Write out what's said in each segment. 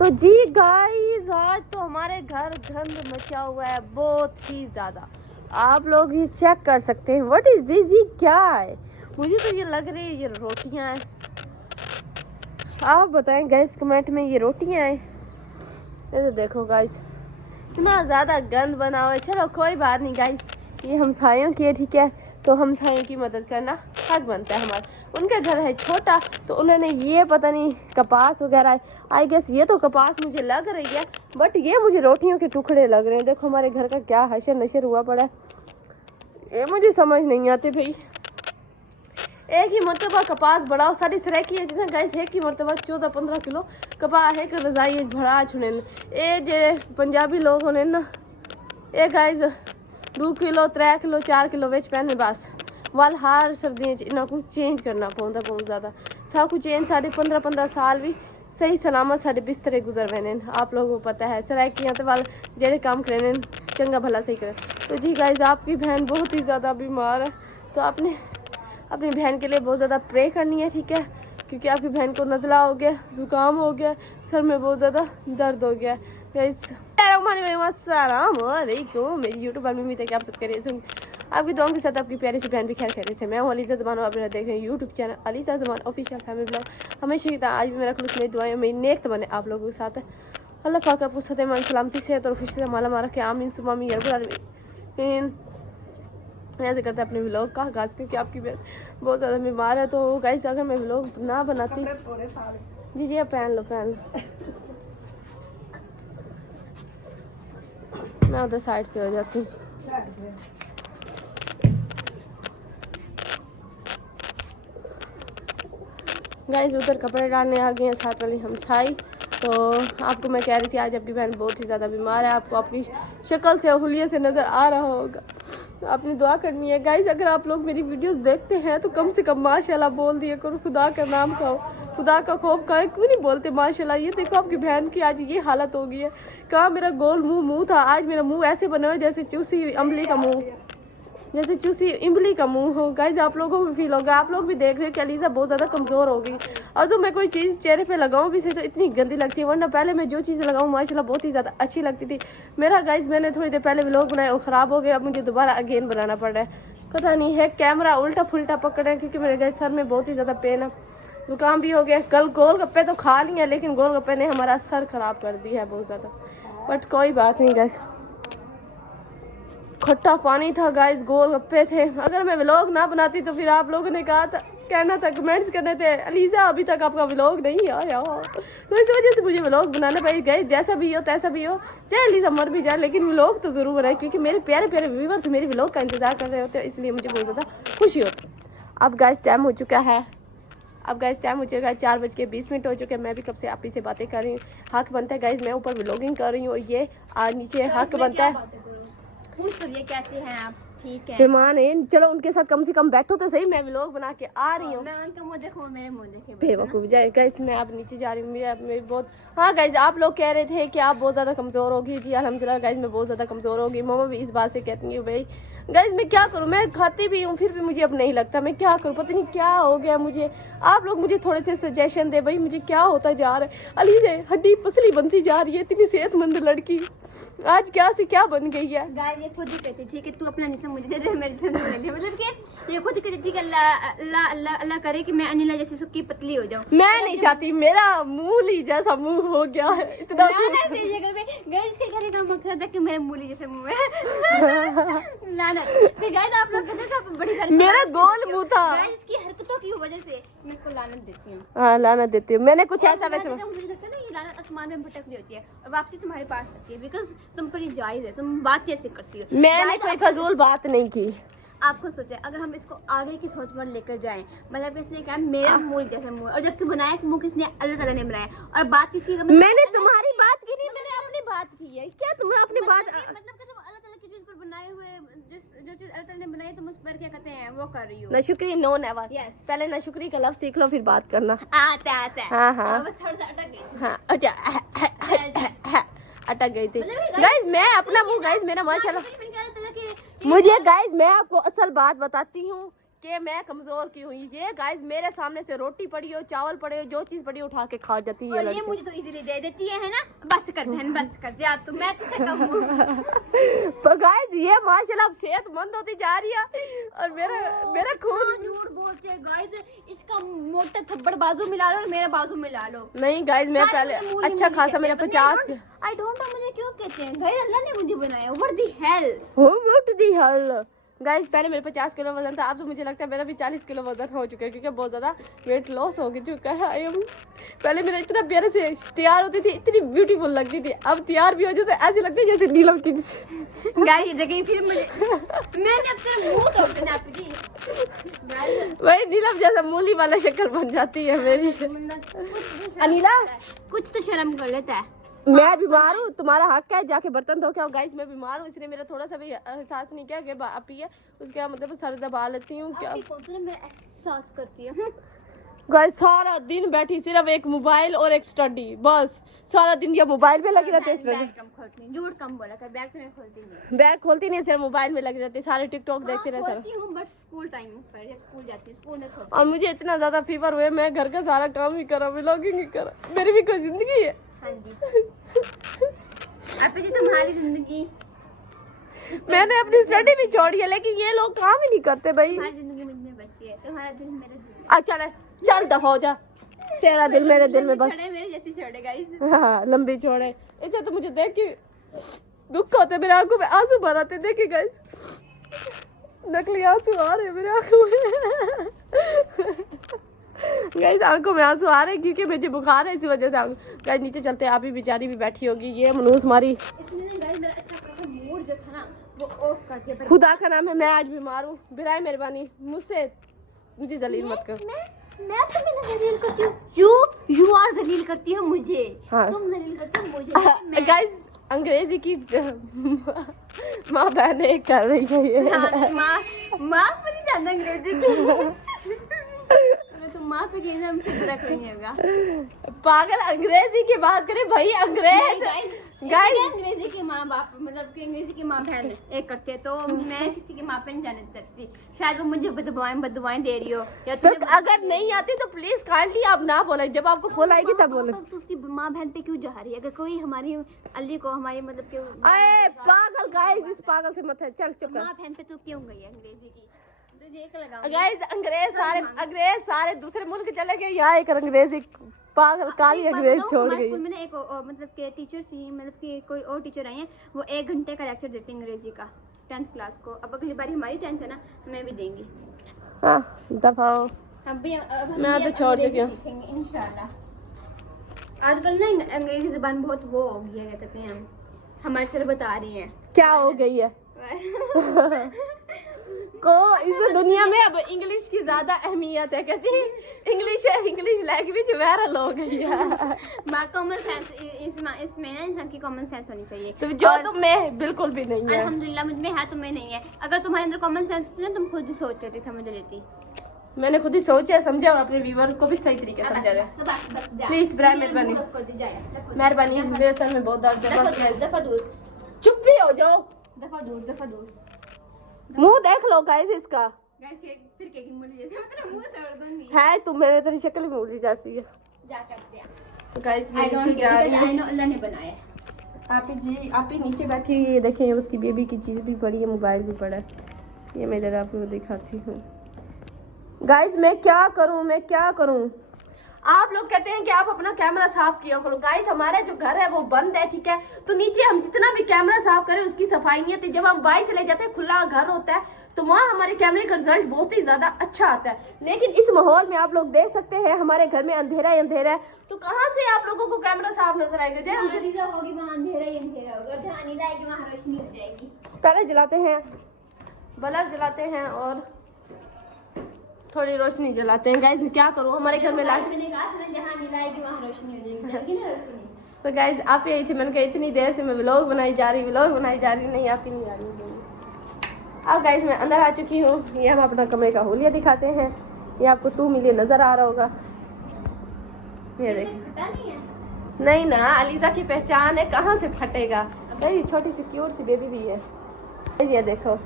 तो जी गाइस आज तो हमारे घर गंद मचा हुआ है बहुत ही ज़्यादा। आप लोग ये चेक कर सकते हैं। What is this? जी क्या है? मुझे तो ये लग रही है ये रोटियां हैं। आप बताएं गाइस कमेंट में, ये रोटियां हैं? ये तो देखो गाइस इतना ज़्यादा गंद बना हुआ है। चलो कोई बात नहीं गाइस, ये हमसायों की है, ठीक है। तो हमसायों की मदद करना हक बनता है हमारा। उनका घर है छोटा तो उन्होंने ये पता नहीं कपास वगैरह, आई गेस ये तो कपास मुझे लग रही है, बट ये मुझे रोटियों के टुकड़े लग रहे हैं। देखो हमारे घर का क्या हशर नशर हुआ पड़ा है, ये मुझे समझ नहीं आते भाई। एक ही मरतबा कपास बढ़ाओ सारी सराकी है जिन्हें गाइस, एक ही मरतबा 14-15 किलो कपास है कि रजाई भरा छुने। ये जे पंजाबी लोग होने ना, ये गाइस 2 किलो 3 किलो 4 किलो बेच पैने बस वाल हर सर्दियों इन्हों को चेंज करना पौंदा बहुत ज़्यादा। सब कुछ चेंज साढ़े 15-15 साल भी सही सलामत साढ़े बिस्तरे गुजर वेने। आप लोगों को पता है सराइकियाँ तो वाल जेड़े काम करें चंगा भला सही करें। तो जी गाइस आपकी बहन बहुत ही ज़्यादा बीमार है, तो आपने अपनी बहन के लिए बहुत ज़्यादा प्रे करनी है, ठीक है। क्योंकि आपकी बहन को नज़ला हो गया, ज़ुकाम हो गया, सर में बहुत ज़्यादा दर्द हो गया। अस्सलामुअलैकुम मेरी यूट्यूब पर उम्मीद है कि आप सब कह सुन आपकी दुआओं के साथ आपकी प्यारी सी बहन भी खैर खैरियत से। मैं हूँ अलीज़ा ज़मान, आप देख रहे हैं यूट्यूब चैनल अलीज़ा ज़मान ऑफिशियल फैमिली ब्लॉग। हमेशा की तरह आज भी मेरा खुलूस मेरी दुआएं मेरी नेक तमन्ने आप लोगों के साथ है। अल्लाह पाक आपको सदैव सलामती से और खुशी से माला मार रखे, आमीन सुम्मा आमीन या रब्बल आलमीन। ऐसे करते अपने व्लॉग का आगाज़, क्योंकि आपकी बहन बहुत ज़्यादा बीमार है। तो गाइस अगर मैं व्लॉग ना बनाती, जी जी आप पहन लो मैं उधर साइड पे हो जाती हूँ। गाइस उधर कपड़े डालने आ गए हैं साथ वाली हमसाई। तो आपको मैं कह रही थी आज आपकी बहन बहुत ही ज़्यादा बीमार है, आपको आपकी शक्ल से हुलिये से नज़र आ रहा होगा। आपने दुआ करनी है गाइस। अगर आप लोग मेरी वीडियोस देखते हैं तो कम से कम माशाल्लाह बोल दिया करो, खुदा का नाम खाओ, खुदा का खौफ खाओ। क्यों नहीं बोलते माशाल्लाह? ये देखो आपकी बहन की आज ये हालत हो गई है। कहाँ मेरा गोल मुंह था, आज मेरा मुंह ऐसे बना हुआ है जैसे चूसी इमली का मुंह, जैसे चूसी इमली का मुंह हो। गाइस आप लोगों को भी फील होगा, आप लोग भी देख रहे हो कि अलीज़ा बहुत ज़्यादा कमज़ोर हो गई। और तो मैं कोई चीज़ चेहरे पे लगाऊं भी से तो इतनी गंदी लगती है, वरना पहले मैं जो चीज़ लगाऊं माशाल्लाह बहुत ही ज़्यादा अच्छी लगती थी। मेरा गाइस मैंने थोड़ी देर पहले व्लॉग बनाया वो ख़राब हो गया, अब मुझे दोबारा अगेन बनाना पड़ रहा है। पता नहीं है कैमरा उल्टा फुल्टा पकड़ा है, क्योंकि मेरे गाइस सर में बहुत ही ज़्यादा पेन है, जुकाम भी हो गया। कल गोलगप्पे तो खा लिए लेकिन गोलगप्पे ने हमारा सर ख़राब कर दिया है बहुत ज़्यादा, बट कोई बात नहीं गाइस। खट्टा पानी था गाइस, गोलगप्पे थे। अगर मैं व्लॉग ना बनाती तो फिर आप लोगों ने कहा था, कहना था, कमेंट्स करने थे अलीज़ा अभी तक आपका व्लॉग नहीं आया। तो इस वजह से मुझे व्लॉग बनाना पड़े। गए जैसा भी हो तैसा भी हो, चाहे अलीज़ा मर भी जाए लेकिन व्लॉग तो ज़रूर बनाए, क्योंकि मेरे प्यारे प्यारे व्यूवर्स मेरे व्लॉग का इंतज़ार कर रहे होते हैं, इसलिए मुझे बहुत ज़्यादा खुशी होती है। अब गाइस टाइम हो चुका है, अब गाइस टाइम हो चुका है 4:20 हो चुके हैं। मैं भी कब से आप ही से बातें कर रही हूँ। हक बनता है गाइस, मैं ऊपर व्लॉगिंग कर रही हूँ और ये नीचे हक बनता है। पूछ तो ये कैसे हैं आप? ठीक है मेहमान है, चलो उनके साथ कम से कम बैठो तो सही, मैं व्लॉग बना के आ रही हूँ। मैं उनका मुंह देखूं, मेरे मुंह देखे बेवकूफ़ जाए गाइस, मैं अब नीचे जा रही हूँ। मेरी बहुत, हाँ गाइस आप लोग कह रहे थे कि आप बहुत ज़्यादा कमज़ोर होगी। जी अल्हम्दुलिल्लाह गाइस मैं बहुत ज़्यादा कमज़ोर होगी। मम्मा भी इस बात से कहती है भाई गाइस मैं क्या करूँ, मैं खाती भी हूँ फिर भी मुझे अब नहीं लगता, मैं क्या करूँ, पता नहीं क्या हो गया मुझे। आप लोग मुझे थोड़े से सजेशन दे भाई, मुझे क्या होता जा रहा है। अलीज़ा हड्डी पसली बनती जा रही है, इतनी सेहतमंद लड़की आज क्या से क्या बन गई है। गाइस ये खुद ही कहती थी कि तू अपना जिस्म मुझे दे दे, मेरे जिस्म ले ले। मतलब कि ये खुद ही कहती थी कि अल्लाह अल्लाह अल्लाह अल्लाह करे कि मैं अनिला जैसी सुक्की पतली हो जाऊं। मैं नहीं चाहती, मेरा मूली जैसा मुंह हो गया है इतना। गाइस के कहने का मकसद है कि मेरे मूली जैसे मुंह है। लानत। फिर गाइस आप लोग कहते थे बड़ी बड़ी मेरा गोल मुंह था। गाइस की हरकतों की वजह से मैं इसको लानत देती हूँ। हाँ लानत देती हूँ, मैंने कुछ ऐसा वैसे मुझे लगता है ना ये लानत आसमान में भटक रही होती है और वापसी तुम्हारे पास आती है, बिकॉज तुम पर ये जायज है, तुम बात कैसे करती हो। मैंने कोई फजूल बात नहीं की। आप खुद सोचे अगर हम इसको आगे की सोच पर लेकर जाएं, मतलब किसने कहा मेरा मुंह जैसा मुंह, और जबकि बनाया मुंह किसने? अल्लाह ताला ने बनाया। और बात किसकी? मैंने तुम्हारी बात की नहीं, मैंने अपनी बात की है। क्या तुम्हें अपनी बात मतलब कि तुम अल्लाह ताला की चीज पर बनाए हुए जो चीज अल्लाह ताला ने बनाई तुम उस पर क्या कहते हैं वो कर रही हो। नाशुक्री नो नेवर। Yes. पहले नाशुक्री का लफ्ज सीख लो फिर बात करना। आता है हाँ हाँ बस थोड़ा सा अटक गई। हाँ अटक गई थी गाइस। मैं अपना मुंह गाइस मेरा माशाल्लाह, मुझे गाइस मैं आपको असल बात बताती हूँ कि मैं कमजोर की हुई। ये गाइस मेरे सामने से रोटी पड़ी हो, चावल पड़े हो, जो चीज पड़ी हो उठा के खा जाती है। और ये मुझे तो इजीली दे देती है ना। बस कर बहन, बस कर जा तू, मैं तुझसे कम हूँ। पर गाइस ये माशाल्लाह अब सेहतमंद होती जा रही है और मेरा खून। झूठ बोलते हैं गाइस, इसका मोटा थप्पड़ बाजू मिला लो और मेरा बाजू मिला लो। नहीं गाइस मैं पहले अच्छा खासा मेरा 50 आई डोंट नो मुझे क्यों कहते हैं गाइस, अल्लाह ने मुझे बनाया। What the hell, what the hell. Guys पहले मेरे 50 किलो वजन था, अब तो मुझे लगता है मेरा भी 40 किलो वजन हो चुका है, क्योंकि बहुत ज्यादा वेट लॉस हो चुका है। पहले मेरा इतना प्यारे से तैयार होती थी, इतनी ब्यूटीफुल लगती थी, अब तैयार भी हो जैसे ऐसी लगती है जैसे नीलम की। गाइस ये देखिए फिर मैंने अब तेरा मुंह तोड़ देना आप जी। वही नीलम जैसा मूली वाला शक्ल बन जाती है मेरी। अनीला कुछ तो शर्म कर लेता है। मैं बीमार हूँ, तुम्हारा हक है जाके बर्तन धो के आओ। गाइस मैं बीमार हूँ, इसलिए मेरा थोड़ा सा भी एहसास नहीं किया कि आप ही है उसके मतलब सर दबा लेती हूँ क्या। मेरा एहसास करती है। गाइस सारा दिन बैठी सिर्फ एक मोबाइल और एक स्टडी, बस सारा दिन ये मोबाइल पे लगी रहती है। बैग कम खोलती नहीं, झूठ कम बोला कर, बैग तो मैं खोलती नहीं। बैग खोलती नहीं, सिर्फ मोबाइल में लगी रहती है, सारे टिकटॉक देखती रहती खोलती हूँ बट स्कूल टाइम पर, जब स्कूल जाती हूँ स्कूल में खोलती। और मुझे इतना ज्यादा फीवर हुए, मैं घर का सारा काम ही करा, व्लॉगिंग ही करा, मेरी भी कोई जिंदगी है। हाँ जी जी तुम्हारी जिंदगी। मैंने अपनी स्टडी भी छोड़ी है, लेकिन ये लोग काम ही नहीं करते भाई। तुम्हारी जिंदगी मुझ में बसी है, तुम्हारा दिल मेरे दिल। अच्छा चल दफा हो जा, तेरा दिल मेरे दिल में बस। मेरे जैसी छोड़े गाइस। हाँ लंबी छोड़े। अच्छा तो मुझे देख के दुख होते, मेरे आंखों में आंसू भर आते। देखिए गाइस नकली आंसू आ रहे मेरे आंखों में। गाइस आंखों में आंसू आ रहे क्योंकि मुझे बुखार है, इसी वजह से। गाइस नीचे चलते हैं, आप ही बेचारी भी बैठी होगी। ये मनूस हमारी मूड जो था ना वो ऑफ कर दिया। खुदा का नाम है, मैं आज बीमार हूँ, बिराए मेहरबानी मुझे जलील मत कर। मैं तुम्हें जलील करती हूँ, यू आर जलील करती हो मुझे। हाँ। तुम जलील करती हो मुझे। गाइस अंग्रेजी की माँ बहन एक कर रही है ये। माँ पे नहीं जानना अंग्रेजी की। तो माँ पे कहना हमसे बुरा कोई नहीं होगा। पागल अंग्रेजी की बात करें भाई, अंग्रेज गाइस अंग्रेजी के माँ बाप मतलब कि अंग्रेजी की माँ बहन एक करते हैं, तो मैं किसी की माँ पे नहीं जाने सकती। शायद वो मुझे बददुआएं दे रही हो या तो अगर नहीं आती तो प्लीज काइंडली आप ना बोले, जब आपको फोन आएगी तब बोले। तो उसकी माँ बहन पे क्यों जा रही है? अगर कोई हमारी अली को हमारी मतलब कि अरे पागल गाइस, इस पागल से मत है, चल चुप कर। माँ बहन पे तो क्यों गई है अंग्रेजी की? गाइस अंग्रेज सारे दूसरे मुल्क चले गए, यहाँ एक अंग्रेजी पागल काली अंग्रेज छोड़ गई। मैंने एक मतलब के टीचर सी मतलब कि कोई और टीचर आई है, वो 1 घंटे का लेक्चर देती है अंग्रेजी का 10th क्लास को। अब अगली बार हमारी 10th है ना, हमें भी देंगी। हाँ दफा हो, मैं तो छोड़ चुकी हूँ इंशाल्लाह। आजकल ना अंग्रेजी जुबान बहुत वो हो गई है, क्या कहते हैं हमारे सर बता रही है क्या हो गई है को इस दुनिया में अब इंग्लिश की ज्यादा अहमियत है, कहती इंग्लिश लैंग्वेज वायरल हो गई है। कॉमन सेंस इसमें ना इंसान की कॉमन सेंस होनी चाहिए, तो जो तुम में बिल्कुल भी नहीं है। अल्हम्दुलिल्लाह मुझ में है, तुम्हें नहीं है। अगर तुम्हारे अंदर कॉमन सेंस होती ना, तुम खुद ही सोच लेती, समझ लेती। मैंने खुद ही सोचा समझा और अपने व्यूअर्स को भी सही तरीके से समझा रहे। प्लीज ब्राय मेहरबानी मेहरबानी, मेरे सर में बहुत दर्द है, बस दफा दूर चुप भी हो जाओ, दफा दूर मुंह देख लो गाइस इसका। गाइस ये फिर के की मुड़ी जैसे मतलब मुंह तोड़ दूंगी है, तुम मेरे तेरी शक्ल भी मुड़ी जैसी है। जा करते हैं तो गाइस आई डोंट जा रही है। आई नो अल्लाह ने बनाया। आप ही नीचे बैठी हुई है, देखें उसकी बेबी की चीज़ भी पड़ी है, मोबाइल भी पड़ा है। ये मैं जरा आपको दिखाती हूँ। गाइस मैं क्या करूँ? आप लोग कहते हैं कि आप अपना कैमरा साफ किया करो। गाइस हमारा जो घर है वो बंद है, ठीक है, तो नीचे हम जितना भी कैमरा साफ करें उसकी सफाई नहीं है। जब हम बाहर चले जाते हैं, खुला घर होता है, तो वहाँ हमारे कैमरे का रिजल्ट बहुत ही ज्यादा अच्छा आता है। लेकिन इस माहौल में आप लोग देख सकते हैं हमारे घर में अंधेरा ही अंधेरा है, तो कहाँ से आप लोगों को कैमरा साफ नजर आएगा? जहाँ अनीला होगी वहाँ अंधेरा ही अंधेरा होगा, और जहाँ अनीला आएगी वहाँ रोशनी हो जाएगी। पहले जलाते हैं, बल्ब जलाते हैं और थोड़ी रोशनी जलाते हैं। गाइस क्या करूँ, हमारे घर में लाइट, मैंने कहा था ना जहाँ नीला आएगी वहाँ रोशनी हो जाएगी, जल्दी ना रोशनी। तो गाइस आप ही आई थी, मैंने कहा इतनी देर से मैं व्लॉग बनाई जा रही नहीं, आप ही नहीं आ रही। अब गाइस मैं अंदर आ चुकी हूँ। ये हम अपना कमरे का होलिया दिखाते हैं, ये आपको 2 मिलियन नजर आ रहा होगा। ये देखिए, नहीं ना, अलीजा की पहचान है, कहाँ से फटेगा। छोटी सी क्यूट सी बेबी भी है, ये देखो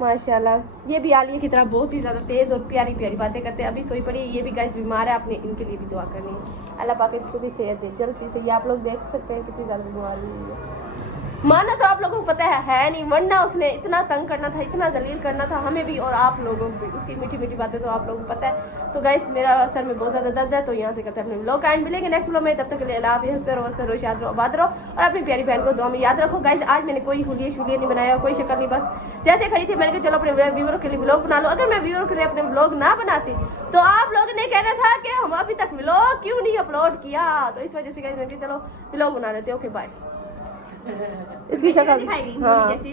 माशाल्लाह। ये भी आलिया की तरह बहुत ही ज़्यादा तेज़ और प्यारी प्यारी बातें करते हैं। अभी सोई पड़ी है, ये भी गाइस बीमार है, आपने इनके लिए भी दुआ करनी है। अल्लाह पाक इनको भी सेहत दे जल्दी से। ये आप लोग देख सकते हैं कितनी ज़्यादा बीमार हुई है। माना तो आप लोगों को पता है नहीं, वरना उसने इतना तंग करना था, इतना जलील करना था हमें भी और आप लोगों को भी। उसकी मीठी मीठी बातें तो आप लोगों को पता है। तो गाइस मेरा सर में बहुत ज़्यादा दर्द है, तो यहाँ से करते हैं अपने व्लॉग एंड मिलेंगे नेक्स्ट व्लॉग में। तब तक के लिए अल्लाह हाफ़िज़, हंसते रहो, याद रहो, आबाद रहो और अपनी प्यारी बहन को दुआ में याद रखो। गाइस आज मैंने कोई हुलिये शुलिये नहीं बनाया, कोई शक्ल नहीं, बस जैसे खड़ी थी मैंने कहा चलो अपने व्यूअर के लिए व्लॉग बना लो। अगर मैं व्यूअर के लिए अपने व्लॉग ना बनाती तो आप लोगों ने कहना था कि हम अभी तक व्लॉग क्यों नहीं अपलोड किया। तो इस वजह से गाइस मैंने कहा चलो व्लॉग बना लेते हैं। Okay bye. इसकी शक्ल दिखाएगी हाँ जैसी